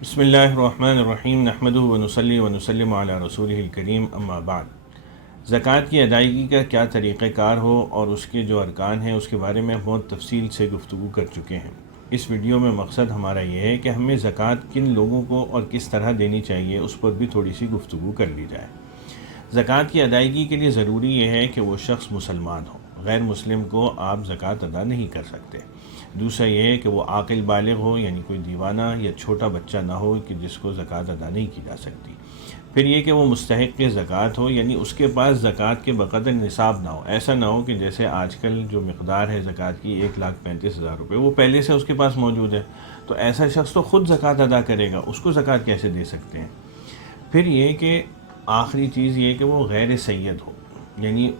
بسم اللہ الرحمن الرحیم نحمدہ ونصلی ونسلم علی رسولہ الکریم اما بعد۔ زکوٰۃ کی ادائیگی کا کیا طریقہ کار ہو اور اس کے جو ارکان ہیں اس کے بارے میں بہت تفصیل سے گفتگو کر چکے ہیں۔ اس ویڈیو میں مقصد ہمارا یہ ہے کہ ہمیں زکوٰۃ کن لوگوں کو اور کس طرح دینی چاہیے اس پر بھی تھوڑی سی گفتگو کر لی جائے۔ زکوٰۃ کی ادائیگی کے لیے ضروری یہ ہے کہ وہ شخص مسلمان ہو، غیر مسلم کو آپ زکوٰۃ ادا نہیں کر سکتے۔ دوسرا یہ ہے کہ وہ عاقل بالغ ہو، یعنی کوئی دیوانہ یا چھوٹا بچہ نہ ہو کہ جس کو زکوٰۃ ادا نہیں کی جا سکتی۔ پھر یہ کہ وہ مستحق زکوٰۃ ہو، یعنی اس کے پاس زکوٰۃ کے بقدر نصاب نہ ہو۔ ایسا نہ ہو کہ جیسے آج کل جو مقدار ہے زکوٰۃ کی 1,35,000 روپے، وہ پہلے سے اس کے پاس موجود ہے، تو ایسا شخص تو خود زکوٰۃ ادا کرے گا، اس کو زکوٰۃ کیسے دے سکتے ہیں؟ پھر یہ کہ آخری چیز یہ کہ وہ غیر سید ہو، یعنی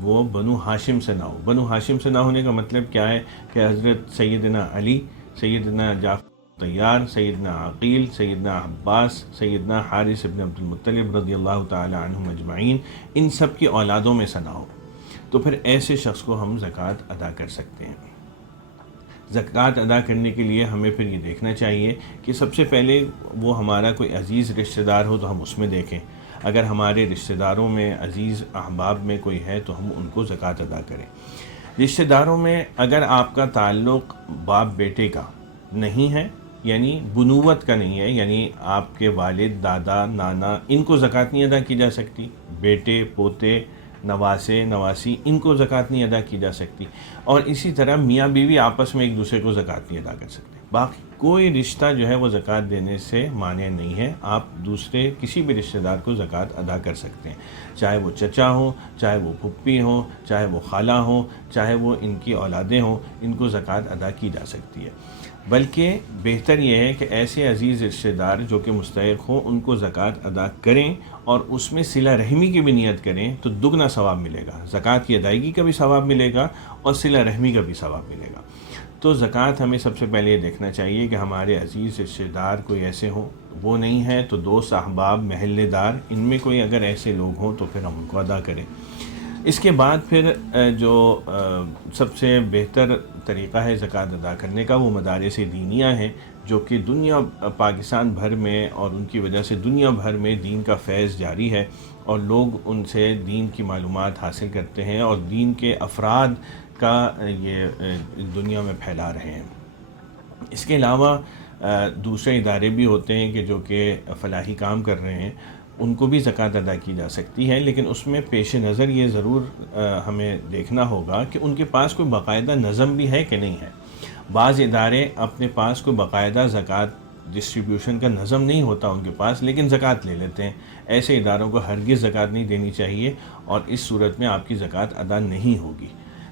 وہ بنو ہاشم سے نہ ہو۔ بنو ہاشم سے نہ ہونے کا مطلب کیا ہے کہ حضرت سیدنا علی، سیدنا جعفر طیار، سیدنا عقیل، سیدنا عباس، سیدنا حارث ابن عبد المطلب رضی اللہ تعالی عنہم اجمعین، ان سب کی اولادوں میں سے نہ ہو، تو پھر ایسے شخص کو ہم زکوٰۃ ادا کر سکتے ہیں۔ زکوٰۃ ادا کرنے کے لیے ہمیں پھر یہ دیکھنا چاہیے کہ سب سے پہلے وہ ہمارا کوئی عزیز رشتہ دار ہو تو ہم اس میں دیکھیں۔ اگر ہمارے رشتہ داروں میں عزیز احباب میں کوئی ہے تو ہم ان کو زکوٰۃ ادا کریں۔ رشتہ داروں میں اگر آپ کا تعلق باپ بیٹے کا نہیں ہے، یعنی بنوت کا نہیں ہے، یعنی آپ کے والد، دادا، نانا، ان کو زکوٰۃ نہیں ادا کی جا سکتی، بیٹے، پوتے، نواسے، نواسی، ان کو زکوٰۃ نہیں ادا کی جا سکتی، اور اسی طرح میاں بیوی آپس میں ایک دوسرے کو زکوٰۃ نہیں ادا کر سکتے۔ باقی کوئی رشتہ جو ہے وہ زکوٰۃ دینے سے مانع نہیں ہے، آپ دوسرے کسی بھی رشتہ دار کو زکوٰۃ ادا کر سکتے ہیں، چاہے وہ چچا ہوں، چاہے وہ پھپھی ہوں، چاہے وہ خالہ ہوں، چاہے وہ ان کی اولادیں ہوں، ان کو زکوٰۃ ادا کی جا سکتی ہے۔ بلکہ بہتر یہ ہے کہ ایسے عزیز رشتہ دار جو کہ مستحق ہوں ان کو زکوٰۃ ادا کریں، اور اس میں صلہ رحمی کی بھی نیت کریں تو دگنا ثواب ملے گا۔ زکوٰۃ کی ادائیگی کا بھی ثواب ملے گا اور صلہ رحمی کا بھی ثواب ملے گا۔ تو زکوٰۃ ہمیں سب سے پہلے یہ دیکھنا چاہیے کہ ہمارے عزیز رشتہ دار کوئی ایسے ہوں، وہ نہیں ہے تو دوست، احباب، محلے دار، ان میں کوئی اگر ایسے لوگ ہوں تو پھر ہم ان کو ادا کریں۔ اس کے بعد پھر جو سب سے بہتر طریقہ ہے زکوٰۃ ادا کرنے کا، وہ مدارس دینیہ ہیں، جو کہ دنیا پاکستان بھر میں اور ان کی وجہ سے دنیا بھر میں دین کا فیض جاری ہے، اور لوگ ان سے دین کی معلومات حاصل کرتے ہیں اور دین کے افراد کا یہ دنیا میں پھیلا رہے ہیں۔ اس کے علاوہ دوسرے ادارے بھی ہوتے ہیں کہ جو کہ فلاحی کام کر رہے ہیں، ان کو بھی زکوٰۃ ادا کی جا سکتی ہے، لیکن اس میں پیش نظر یہ ضرور ہمیں دیکھنا ہوگا کہ ان کے پاس کوئی باقاعدہ نظم بھی ہے کہ نہیں ہے۔ بعض ادارے اپنے پاس کوئی باقاعدہ زکوٰۃ ڈسٹریبیوشن کا نظم نہیں ہوتا ان کے پاس، لیکن زکوٰۃ لے لیتے ہیں۔ ایسے اداروں کو ہرگز زکوٰۃ نہیں دینی چاہیے، اور اس صورت میں آپ کی زکوٰۃ ادا نہیں ہوگی۔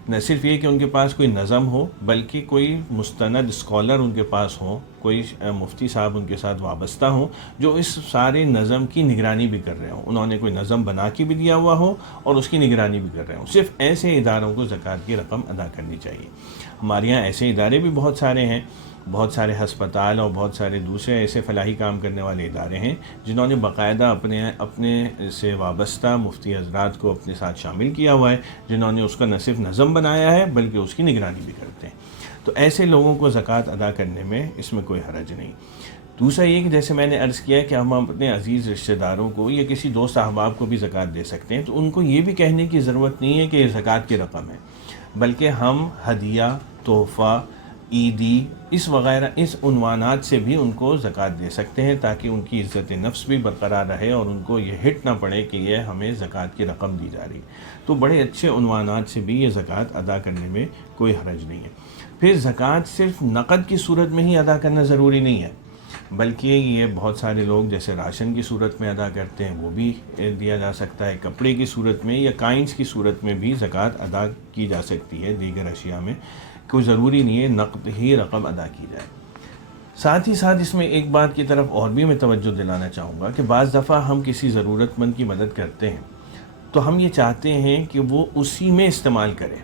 نہ صرف یہ کہ ان کے پاس کوئی نظم ہو، بلکہ کوئی مستند اسکالر ان کے پاس ہوں، کوئی مفتی صاحب ان کے ساتھ وابستہ ہوں جو اس سارے نظم کی نگرانی بھی کر رہے ہوں، انہوں نے کوئی نظم بنا کے بھی دیا ہوا ہو اور اس کی نگرانی بھی کر رہے ہوں۔ صرف ایسے اداروں کو زکوٰۃ کی رقم ادا کرنی چاہیے۔ ہمارے یہاں ایسے ادارے بھی بہت سارے ہیں، بہت سارے ہسپتال اور بہت سارے دوسرے ایسے فلاحی کام کرنے والے ادارے ہیں جنہوں نے باقاعدہ اپنے سے وابستہ مفتی حضرات کو اپنے ساتھ شامل کیا ہوا ہے، جنہوں نے اس کا نہ صرف نظم بنایا ہے بلکہ اس کی نگرانی بھی کرتے ہیں۔ تو ایسے لوگوں کو زکوٰۃ ادا کرنے میں اس میں کوئی حرج نہیں۔ دوسرا یہ کہ جیسے میں نے عرض کیا کہ ہم اپنے عزیز رشتہ داروں کو یا کسی دوست احباب کو بھی زکوٰۃ دے سکتے ہیں، تو ان کو یہ بھی کہنے کی ضرورت نہیں ہے کہ یہ زکوٰۃ کی رقم ہے، بلکہ ہم ہدیہ، تحفہ، عیدی، اس وغیرہ اس عنوانات سے بھی ان کو زکوٰۃ دے سکتے ہیں، تاکہ ان کی عزت نفس بھی برقرار رہے اور ان کو یہ ہٹ نہ پڑے کہ یہ ہمیں زکوٰۃ کی رقم دی جا رہی۔ تو بڑے اچھے عنوانات سے بھی یہ زکوٰۃ ادا کرنے میں کوئی حرج نہیں ہے۔ پھر زکوٰۃ صرف نقد کی صورت میں ہی ادا کرنا ضروری نہیں ہے، بلکہ یہ بہت سارے لوگ جیسے راشن کی صورت میں ادا کرتے ہیں، وہ بھی دیا جا سکتا ہے، کپڑے کی صورت میں یا کائنز کی صورت میں بھی زکوٰۃ ادا کی جا سکتی ہے۔ دیگر اشیاء میں کوئی ضروری نہیں ہے نقد ہی رقم ادا کی جائے۔ ساتھ ہی ساتھ اس میں ایک بات کی طرف اور بھی میں توجہ دلانا چاہوں گا کہ بعض دفعہ ہم کسی ضرورت مند کی مدد کرتے ہیں تو ہم یہ چاہتے ہیں کہ وہ اسی میں استعمال کرے۔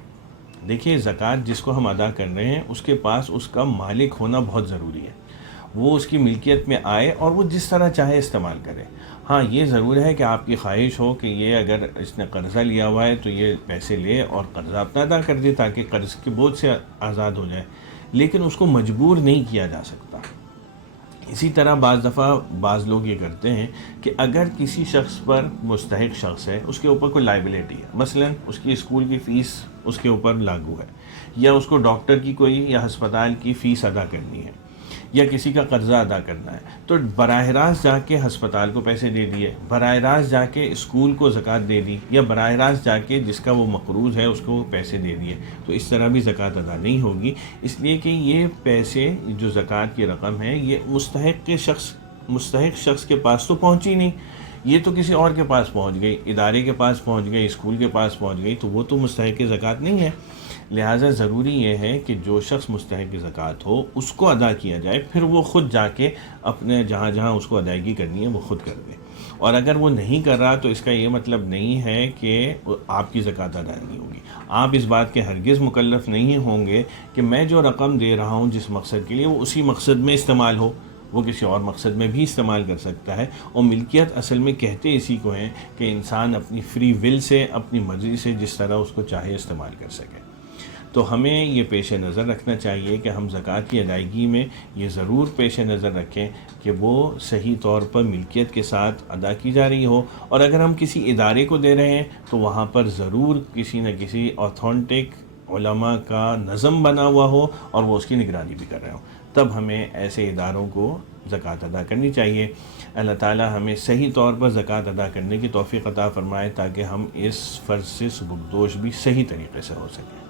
دیکھیے، زکوٰۃ جس کو ہم ادا کر رہے ہیں اس کے پاس اس کا مالک ہونا بہت ضروری ہے، وہ اس کی ملکیت میں آئے اور وہ جس طرح چاہے استعمال کرے۔ ہاں، یہ ضرور ہے کہ آپ کی خواہش ہو کہ یہ اگر اس نے قرضہ لیا ہوا ہے تو یہ پیسے لے اور قرضہ اپنا ادا کر دے تاکہ قرض کے بوجھ سے آزاد ہو جائے، لیکن اس کو مجبور نہیں کیا جا سکتا۔ اسی طرح بعض دفعہ بعض لوگ یہ کرتے ہیں کہ اگر کسی شخص پر مستحق شخص ہے، اس کے اوپر کوئی لائبلٹی ہے، مثلا اس کی اسکول کی فیس اس کے اوپر لاگو ہے، یا اس کو ڈاکٹر کی کوئی یا ہسپتال کی فیس ادا کرنی ہے، یا کسی کا قرضہ ادا کرنا ہے، تو براہ راست جا کے ہسپتال کو پیسے دے دیے، براہ راست جا کے اسکول کو زکوٰۃ دے دی، یا براہ راست جا کے جس کا وہ مقروض ہے اس کو پیسے دے دیے، تو اس طرح بھی زکوٰۃ ادا نہیں ہوگی، اس لیے کہ یہ پیسے جو زکوٰۃ کی رقم ہے یہ مستحق شخص کے پاس تو پہنچی نہیں، یہ تو کسی اور کے پاس پہنچ گئی، ادارے کے پاس پہنچ گئی، اسکول کے پاس پہنچ گئی، تو وہ تو مستحق زکوٰۃ نہیں ہے۔ لہٰذا ضروری یہ ہے کہ جو شخص مستحق زکوٰۃ ہو اس کو ادا کیا جائے، پھر وہ خود جا کے اپنے جہاں جہاں اس کو ادائیگی کرنی ہے وہ خود کر دے، اور اگر وہ نہیں کر رہا تو اس کا یہ مطلب نہیں ہے کہ آپ کی زکوٰۃ ادا نہیں ہوگی۔ آپ اس بات کے ہرگز مکلف نہیں ہوں گے کہ میں جو رقم دے رہا ہوں جس مقصد کے لیے وہ اسی مقصد میں استعمال ہو، وہ کسی اور مقصد میں بھی استعمال کر سکتا ہے، اور ملکیت اصل میں کہتے اسی کو ہیں کہ انسان اپنی فری ول سے، اپنی مرضی سے جس طرح اس کو چاہے استعمال کر سکے۔ تو ہمیں یہ پیش نظر رکھنا چاہیے کہ ہم زکوٰۃ کی ادائیگی میں یہ ضرور پیش نظر رکھیں کہ وہ صحیح طور پر ملکیت کے ساتھ ادا کی جا رہی ہو، اور اگر ہم کسی ادارے کو دے رہے ہیں تو وہاں پر ضرور کسی نہ کسی اوتھینٹک علماء کا نظم بنا ہوا ہو اور وہ اس کی نگرانی بھی کر رہے ہوں، تب ہمیں ایسے اداروں کو زکوٰۃ ادا کرنی چاہیے۔ اللہ تعالی ہمیں صحیح طور پر زکوٰۃ ادا کرنے کی توفیق عطا فرمائے تاکہ ہم اس فرض سے سبکدوش بھی صحیح طریقے سے ہو سکیں۔